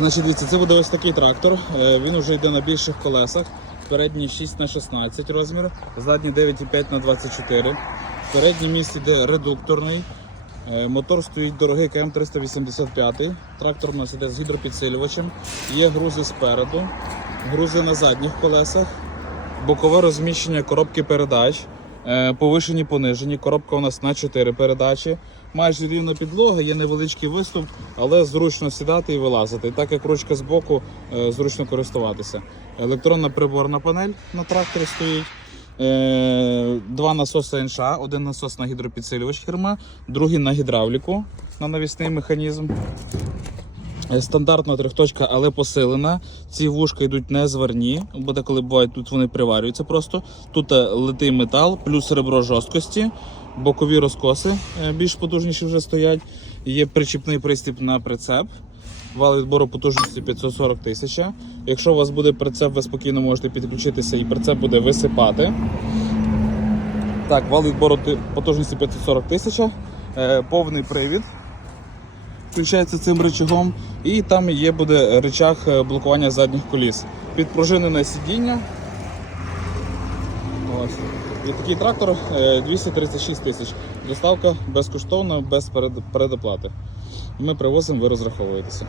Значить, дивіться, це буде ось такий трактор. Е, Він вже йде на більших колесах. Передній 6 на 16 розмір, задній 9,5 на 24. Передній міст іде редукторний. Е, Мотор стоїть дорогий КМ385. Трактор у нас іде з гідропідсилювачем. Є грузи спереду, грузи на задніх колесах, бокове розміщення коробки передач. Е, Повишені, понижені. Коробка у нас на 4 передачі. Майже рівна підлога, є невеличкий виступ, але зручно сідати і вилазити. Так як ручка з боку, е, зручно користуватися. Електронна приборна панель на тракторі стоїть. Е, Два насоси НШ, один насос на гідропідсилювач херма, другий на гідравліку на навісний механізм. Стандартна трьохточка, але посилена. Ці вушка йдуть не зварні, бо деколи бувають тут вони приварюються просто. Тут е, литий метал, плюс ребро жорсткості, бокові розкоси е, більш потужніші вже стоять. Є причіпний пристіп на прицеп. Вал відбору потужності 540 тисяч. Якщо у вас буде прицеп, ви спокійно можете підключитися і прицеп буде висипати. Так, вал відбору потужності 540 тисяч, е, повний привід включається цим рычагом, і там є буде рычаг е, блокування задніх коліс. Підпружинене сидіння. Ось. І такий трактор е, 236 тисяч. Доставка безкоштовна, без передоплати. Ми привозимо, ви розраховуєтеся.